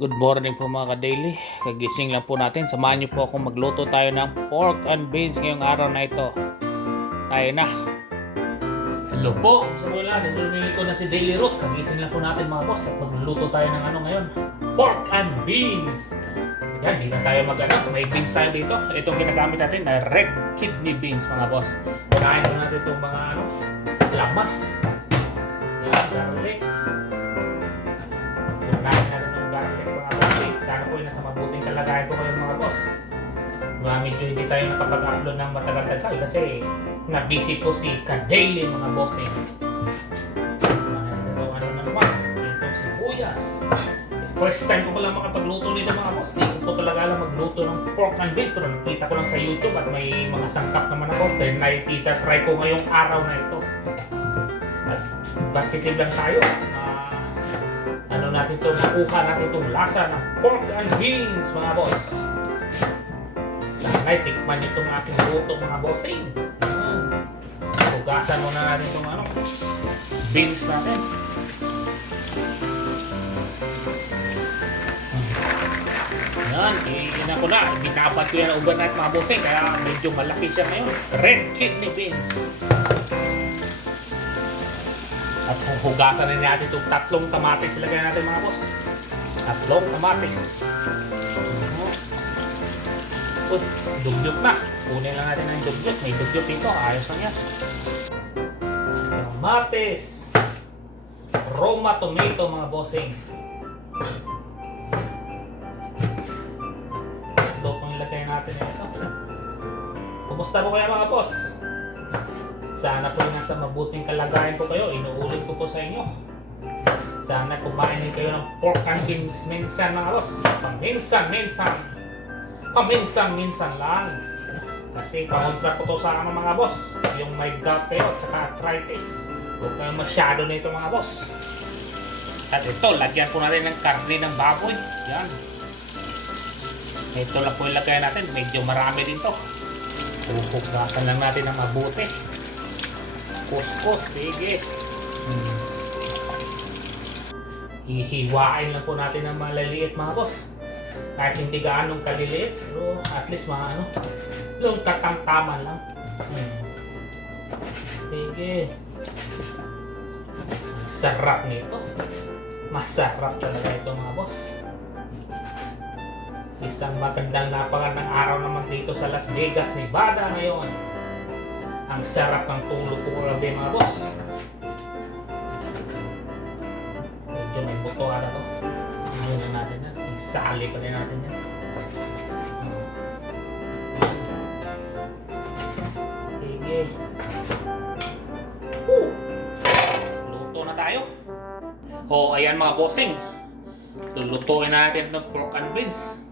Good morning po mga ka-daily. Kagising lang po natin. Samahan niyo po akong magluto tayo ng pork and beans ngayong araw na ito. Tayo na. Hello po. Sa wala, nilulunin ko na si Daily Root. Kagising lang po natin mga boss at magluluto tayo ng ngayon. Pork and beans. Yan, hindi na tayo may beans tayo dito. Itong ginagamit natin na red kidney beans mga boss. Kinain po natin itong mga lamas. Yan, garlic. Kinain natin ng garlic mga boss. Sana po nasa mabuting kalagayan po kayo mga boss. Medyo hindi tayo nakapag-upload ng matagal-tagal kasi na-busy po si ka-daily mga boss eh. Ito ano na naman, itong sibuyas. First time ko pala makapagluto nito mga boss. Hindi ko po talaga alam magluto ng pork and beans. Pero nakita ko lang sa YouTube at may mga sangkap naman ako. Then nakikita, try ko ngayong araw na ito. At positive lang tayo. Natin ito, nakuha natin itong lasa ng pork and beans mga boss. Sana'y tikman itong ating luto mga bossing. Hugasan muna natin itong beans natin. Yan, inan ko na. Binabat ko yan overnight mga bossing. Kaya medyo malaki siya ngayon. Red kidney beans. At hugasan na natin itong tatlong kamatis. Ilagay natin mga boss. Tatlong kamatis. Dugyot na. Kunin lang natin ang dugyot. May dugyot dito. Ayos lang yan. Kamatis. Roma tomato mga bossing. Ito pong ilagay natin ito. Kumusta po kaya mga boss? Sana po nasa mabuting kalagayan po kayo. Inuulit ko po sa inyo. Sana kumain din kayo ng pork and beans minsan mga boss. Paminsan lang. Kasi pamuntra po to sa mga boss. Yung may gout kayo at saka arthritis. Huwag kayo masyado na ito mga boss. At ito, lagyan po natin ng karne ng baboy. Yan. Ito lang po ilagay natin. Medyo marami din to. Hugasan lang natin ng mabuti. Kuskus, sige. Hihiwain lang po natin ng maliliit mga boss. Kahit hindi gaanong kaliliit, pero at least yung tatamtaman lang. Sige. Sarap nito. Masarap talaga ito mga boss. Isang magandang napakandang araw naman dito sa Las Vegas, Nevada ngayon. Ang sarap ng tulog ko grabe mga boss. Medyo may buto na to. Ngayon lang natin yan. Isali pa rin natin yan. Sige. Luto na tayo. Ayan mga bossing. Lulutuin na natin ng pork and beans.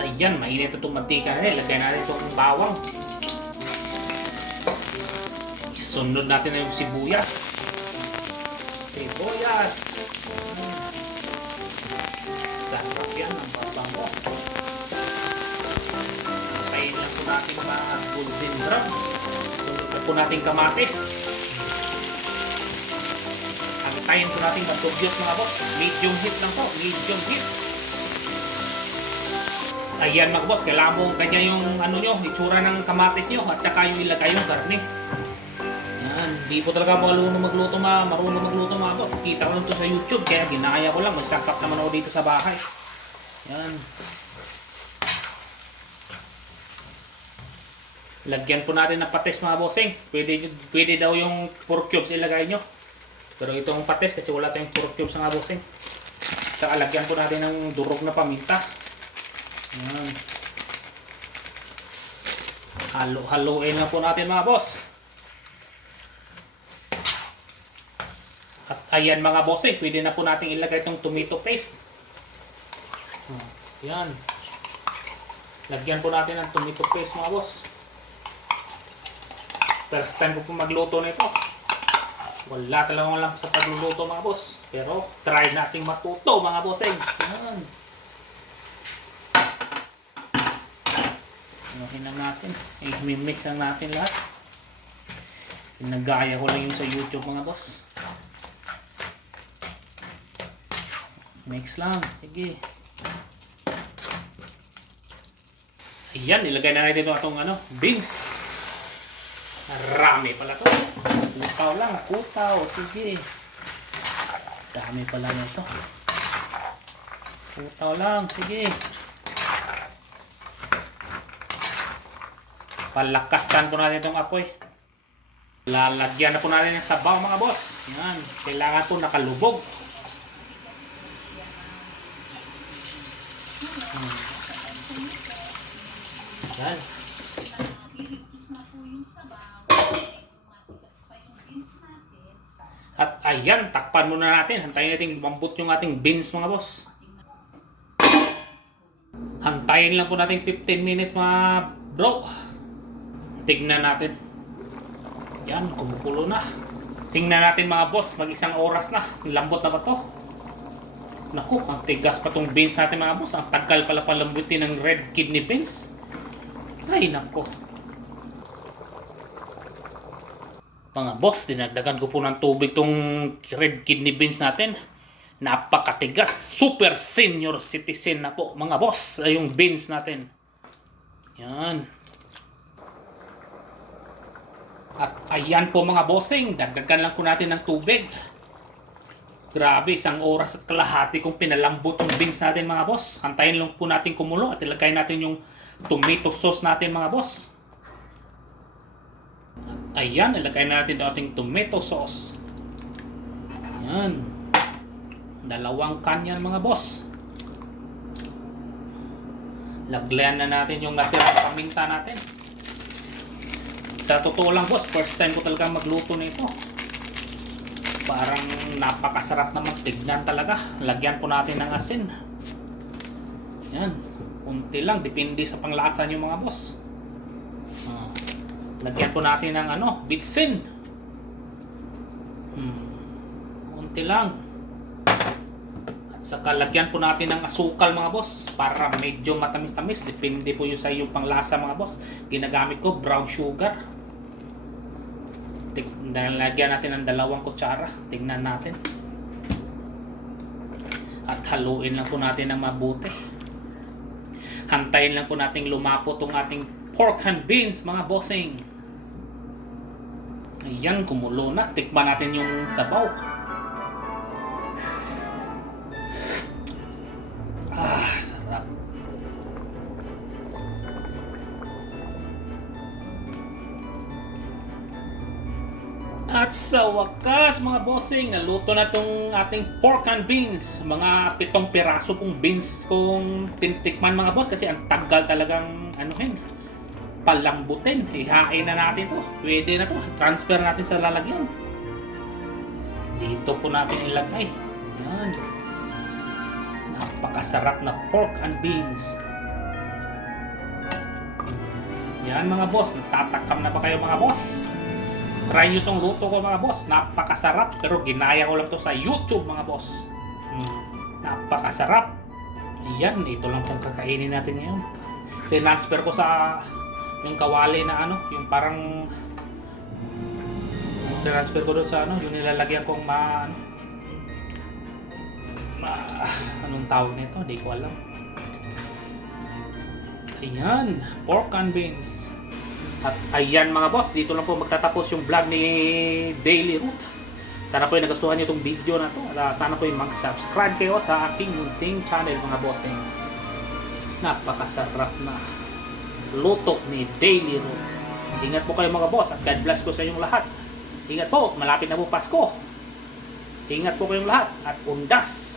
Ayan, mainit itong mantika na rin. Lagyan natin itong bawang. Sunod natin na yung sibuyas. Sarap yan ang babango. Kain lang po natin mga golden brown. Sunod na po natin kamatis. Antayin po natin matugyot mga boss. Medium heat lang po. Medium heat. Ayan mga boss. Kailangan mo ganyan yung itsura ng kamatis nyo at saka yung ilagay yung garni. Hindi po talaga marunong magluto mga boss. Kita ko lang ito sa YouTube kaya ginaya ko lang. May sangkap naman ako dito sa bahay. Yan. Lagyan po natin ng patis mga bossing. Pwede daw yung pork cubes ilagay nyo. Pero itong patis kasi wala tayong pork cubes mga bossing. Saka lagyan po natin ng durog na paminta. Yan. Halo-haloin lang po natin mga boss. At ayan mga bossing, pwede na po natin ilagay itong tomato paste. Yan. Lagyan po natin ng tomato paste mga boss. First time po magluto nito. Wala talagang alam sa pagluluto mga boss. Pero try nating matuto mga bossing. Yan. Anuhin lang natin. I-mix lang natin lahat. Nagaya ko lang yun sa YouTube mga boss. Mix lang. Sige. Ayan, ilagay na natin itong beans. Marami pala to. Kutaw lang, kutaw. Sige. Dami pala nito. Kutaw lang, sige. Palakasan po natin itong apoy. Lalagyan na po natin ng sabaw mga boss. Yan. Kailangan po nakalubog. Yan. At ayan, takpan muna natin. Hantayin natin lumambot yung ating beans mga boss. Hantayin lang po natin 15 minutes mga bro. Tignan natin. Yan, kumukulo na. Tingnan natin mga boss, mag-isang oras na. Lambot na ba to? Naku, ang tigas pa tong beans natin mga boss. Ang tagal pala palambutin ng red kidney beans. Ay, naku. Mga boss, dinagdagan ko po ng tubig tong red kidney beans natin. Napakatigas. Super senior citizen na po mga boss. Ay yung beans natin. Yan. At ayan po mga bossing, dagdagan lang po natin ng tubig. Grabe, 1 oras at kalahati kung pinalambot yung beans natin mga boss. Hantayin lang po natin kumulo at ilagay natin yung tomato sauce natin mga boss. At ayan, ilagay natin yung ating tomato sauce. Ayan. 2 kanyan mga boss. Lagyan na natin yung natirang paminta natin. Sa totoo lang boss, first time ko talaga magluto nito. Parang napakasarap naman tignan talaga. Lagyan po natin ng asin. Yan, kunti lang, depende sa panglasa nyo mga boss. Lagyan po natin ng bitsin. Kunti lang. At saka lagyan po natin ng asukal mga boss para medyo matamis-tamis. Depende po yung sa iyong panglasa mga boss. Ginagamit ko brown sugar. Lagyan natin ng 2 kutsara. Tingnan natin. At haluin lang po natin ng mabuti. Hantayin lang po natin lumapo itong ating pork and beans mga bossing. Ayan, kumulo na. Tikman natin yung sabaw. Sarap. At sa wakas mga bossing, naluto na tong ating pork and beans. Mga 7 piraso pong beans kung tintikman mga boss kasi ang tagal talagang palambutin. Ihain na natin to. Pwede na to. Transfer natin sa lalagyan. Dito po natin ilagay. Yan. Napakasarap na pork and beans. Yan mga boss. Nagtatakam na ba kayo mga boss? Try nyo tong luto ko mga boss. Napakasarap. Pero ginaya ko lang to sa YouTube mga boss. Napakasarap. Ayan. Ito lang kung kakainin natin ngayon. Transfer ko sa yung kawali na yung parang transfer ko doon sa yung nilalagyan kong anong tawag nito? Hindi ko alam. Ayan. Pork and beans. At ayan mga boss, dito lang po magtatapos yung vlog ni Daily Root. Sana po ay nagustuhan nyo itong video na to. Sana po ay mag-subscribe kayo sa aking munting channel mga bossing. Napakasarap na luto ni Daily Root. Ingat po kayo mga boss at God bless po sa inyong lahat. Ingat po, malapit na po Pasko. Ingat po kayong lahat at undas.